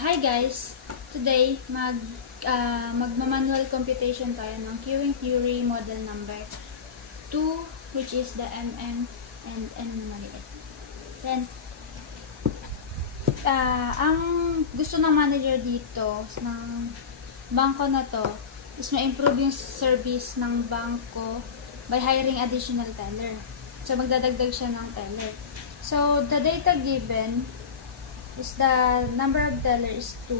Hi guys! Today, magma-manual computation tayo ng Turing Theory model number 2, which is the MM and N maliit. Then, ang gusto ng manager dito ng bangko na to is ma-improve yung service ng bangko by hiring additional teller. So, magdadagdag siya ng teller. So, the data given is the number of teller is 2,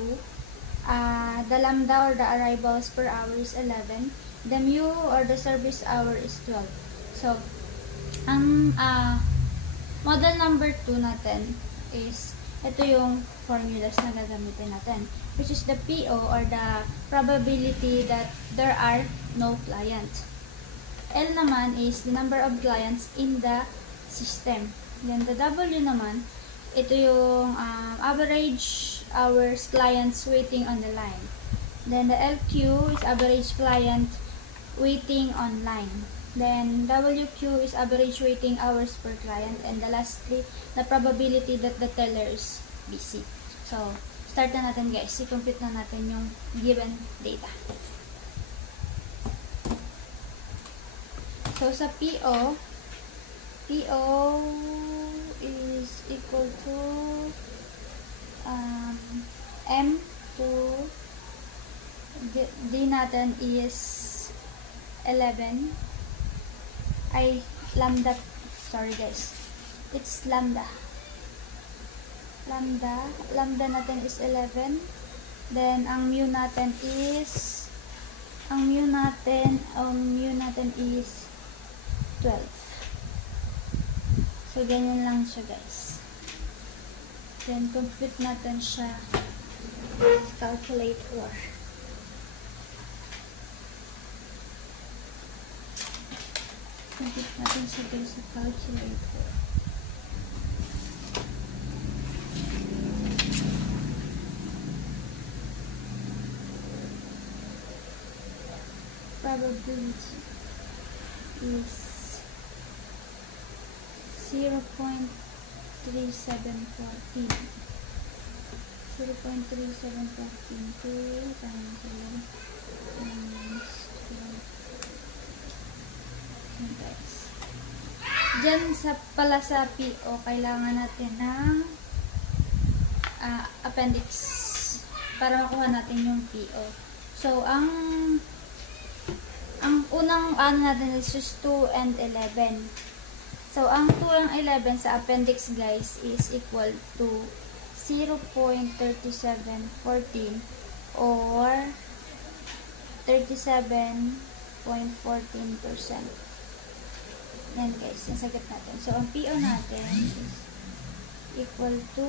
the lambda or the arrivals per hour is 11, the mu or the service hour is 12. So, ang model number 2 natin is, ito yung formulas na gagamitin natin, which is the PO or the probability that there are no clients. L naman is the number of clients in the system. Then the W naman, ito yung average hours clients waiting on the line. Then the LQ is average client waiting online. Then WQ is average waiting hours per client. And the lastly, the probability that the teller is busy. So, start na natin guys. I-compute na natin yung given data. So, sa PO is equal to M2, D natin is 11, ay lambda, sorry guys, it's lambda natin is 11, then ang mu natin is 12. So, ganyan lang siya guys. Then, compute natin siya sa calculator. Compute natin siya guys sa calculator. Probability is 0.3714 2 times 11 guys. Diyan pala sa PO, kailangan natin ng appendix para makuha natin yung PO. So, ang unang natin is just 2 and 11. So, ang 2 and 11 sa appendix guys is equal to 0.3714 or 37.14%. Yan guys, yung sagot natin. So, ang PO natin is equal to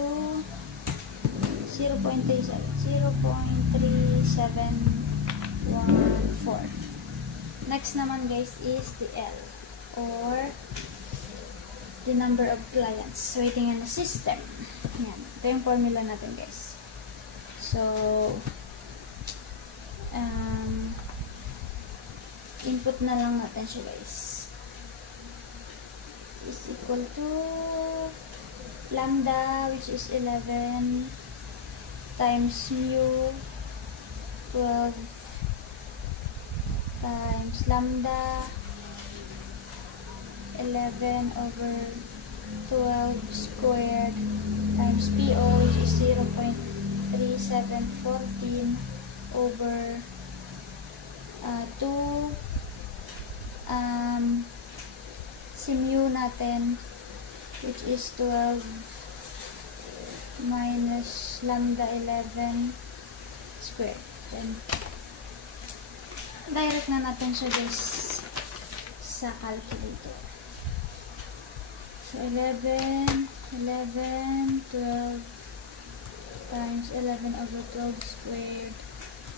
0.3714. Next naman guys is the L or the number of clients waiting in the system. Yan. Ito yung formula natin guys. So, input na lang natin siya guys. Is equal to lambda, which is 11 times mu 12 times lambda 11 over 12 squared times PO, which is 0.3714 over 2 si mu natin, which is 12 minus lambda 11 squared. Then, direct na natin siya guys sa calculator. So, 11, 12 times 11 over 12 squared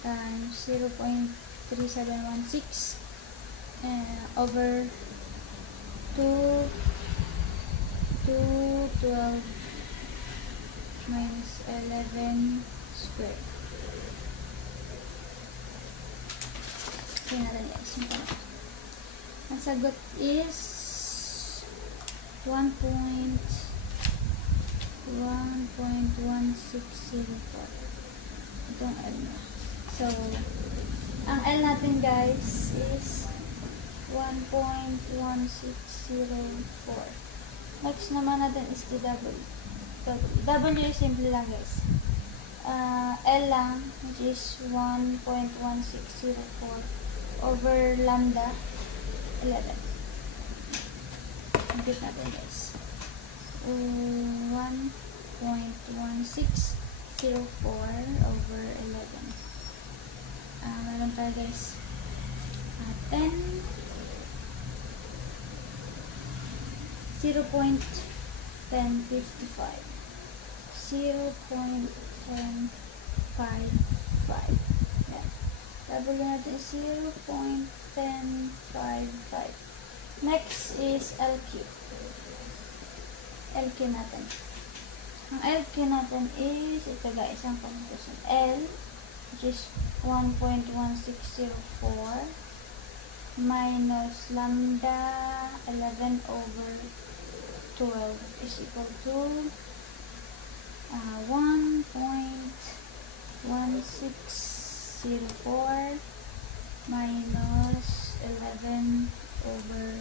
times 0.3716 over 2, 12 minus 11 squared. Tingnan natin guys. Ang sagot is 1.1604. Itong L na. So, ang L natin guys is 1.1604. Next naman natin is the W. W is simple lang guys. L lang, which is 1.1604 over lambda 11. Compute natin guys. 1.1604 over 11. Meron tayo guys 10 0.1055 0.1055. Yan. W natin is 0.1055. Next is LQ. LQ natin. Ang LQ natin is, ito guys, ang computation. L, which is 1.1604 minus lambda 11 over 12 is equal to 1.1604 minus 11 over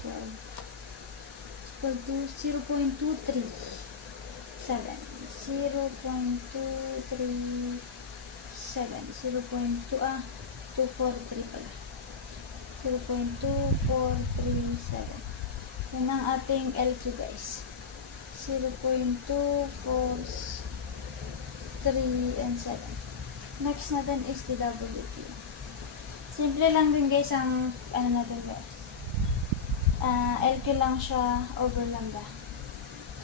12 equal to 0.237. 243 pala. 0.2437. Yan ang ating LQ guys. 0.243 and 7. Next natin is the WT. Simple lang din guys ang ano natin guys. LQ lang siya over lambda.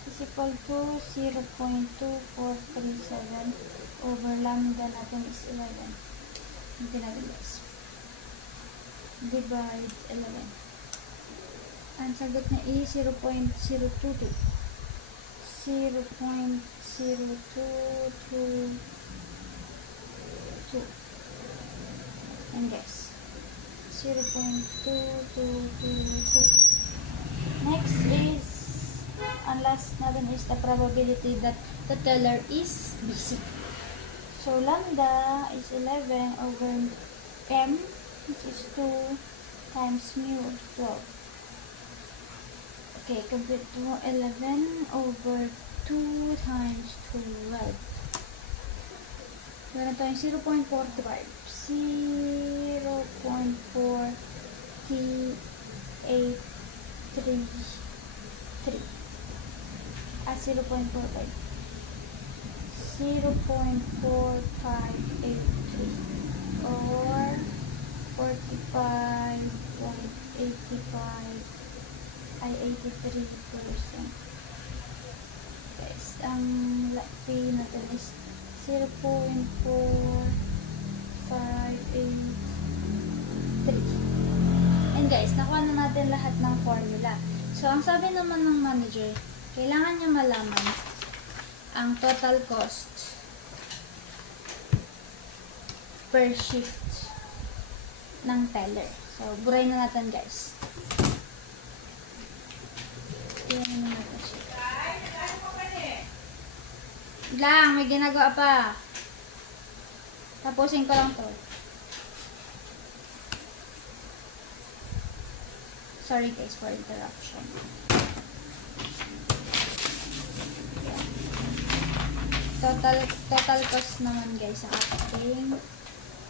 Is equal to 0.2437 over lambda natin is 11. Hindi natin guys. Divide 11. Ang sagot na is 0.022. 0.0222. And guys, 0.2222. Next is, ang last natin is the probability that the teller is busy. So, lambda is 11 over m, which is 2 times mu of 12. Okay, compute to 11 over 2 times 12. Meron tayong 0.45. 0.4833. 0.45. 0.4583 or 45.85 ay 83%. Guys, ang P natin is 0.4583. And guys, nakuha na natin lahat ng formula. So, ang sabi naman ng manager, kailangan niya malaman ang total cost per shift ng teller. So, buray na natin guys. Yan na natin siya. Lang, may ginagawa pa. Tapusin ko lang to. Sorry guys for interruption. Total cost naman guys sa ating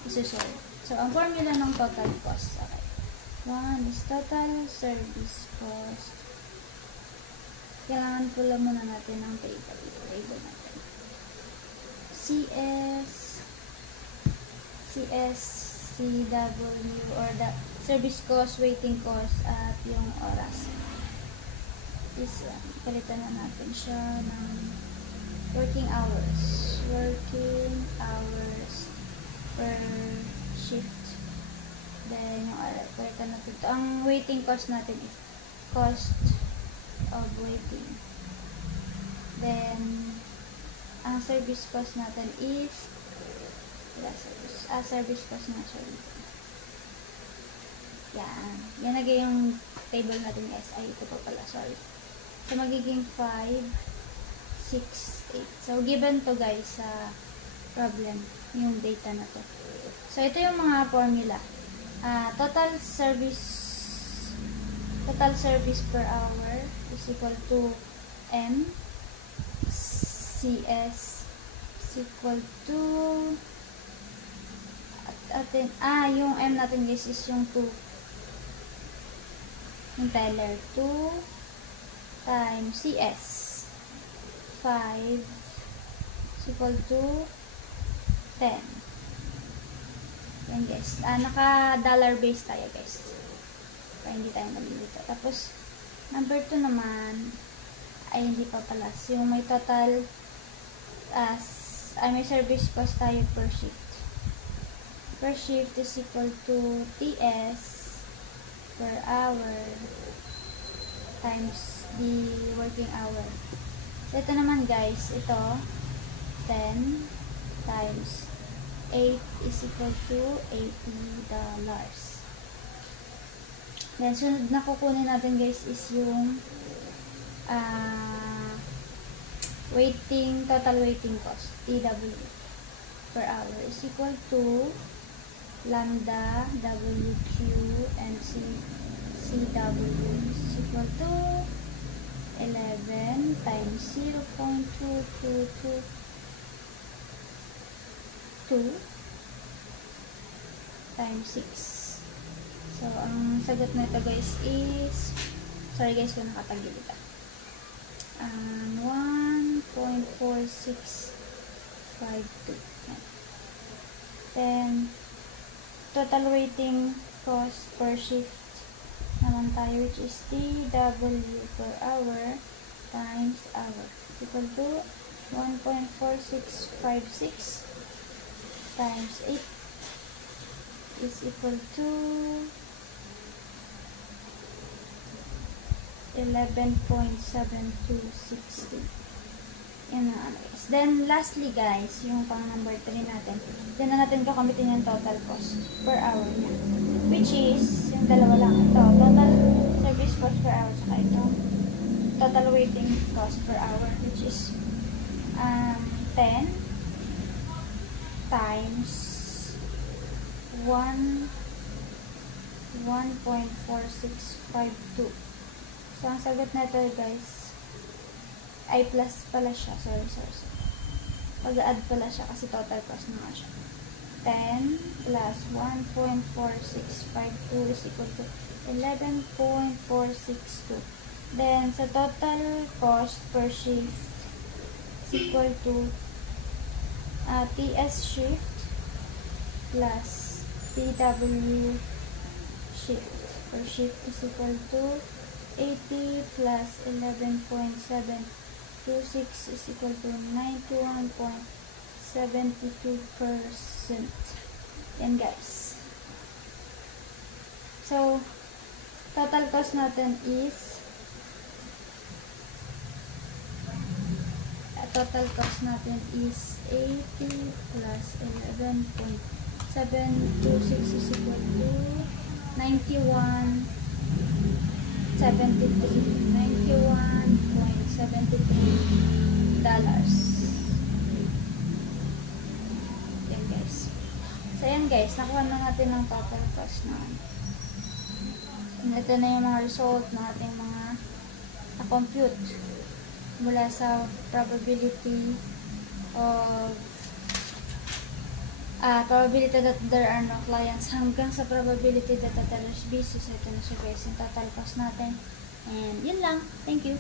isusolve. So, ang formula ng total cost. Okay. 1 is total service cost. Kailangan pula muna natin ang table. Table natin. CW or the service cost, waiting cost, at yung oras. Is, palitan na natin siya ng working hours. Working hours per shift. Then, yung oras. Palitan natin ito. Ang waiting cost natin is cost of waiting. Then, ang service cost natin is service cost na siya dito. Yan. Yan lagay yung table natin guys. Ay, ito pa pala. Sorry. So, magiging 5, 6, 8. So, given to guys sa problem yung data na to. So, ito yung mga formula. Total service per hour is equal to M. CS is equal to yung M natin guys is yung 2. Yung teller. 2 times CS. 5 is equal to 10. Yan guys. Naka-dollar base tayo guys. Para hindi tayo malilito. Tapos, number 2 naman, ay hindi pa pala. Yung may total, may service cost tayo per shift. Per shift is equal to TS per hour times the working hour. So, ito naman guys, ito, 10 times 8 is equal to $80. Then, sunod na kukunin natin guys is yung total waiting cost, TW, per hour is equal to lambda WQ and CW is equal to 11 times 0.2222 times 6. So, ang sagot na ito guys is, sorry guys kung nakatagil ito, 1.4652. Then, total waiting cost per shift naman tayo, which is TW per hour times hour equal to 1.4656 times 8 is equal to 11.7260. Yan na guys. Then, lastly guys, yung pang number 3 natin, yan na natin kakamitin yung total cost per hour niya. Which is, yung dalawa lang. Ito, total service cost per hour, saka ito, total waiting cost per hour, which is 10 times 1.4652. So, ang sagot na ito guys, ay plus pala siya. Sorry. Pag-add pala siya kasi total cost na nga siya. 10 plus 1.4652 is equal to 11.462. Then, sa total cost per shift is equal to TS shift plus TW shift per shift is equal to 80 plus 11.726 is equal to 91.72%. Yan guys. So, total cost natin is 80 plus 11.726 is equal to 91.73 dollars. Yan guys. So yan guys, nakuha na natin ang total cost na. Ito na yung mga result ng ating mga na-compute mula sa probability of probability that there are no clients hanggang sa probability that the tellers be. So ito na siya guys, yung total cost natin. And yun lang. Thank you.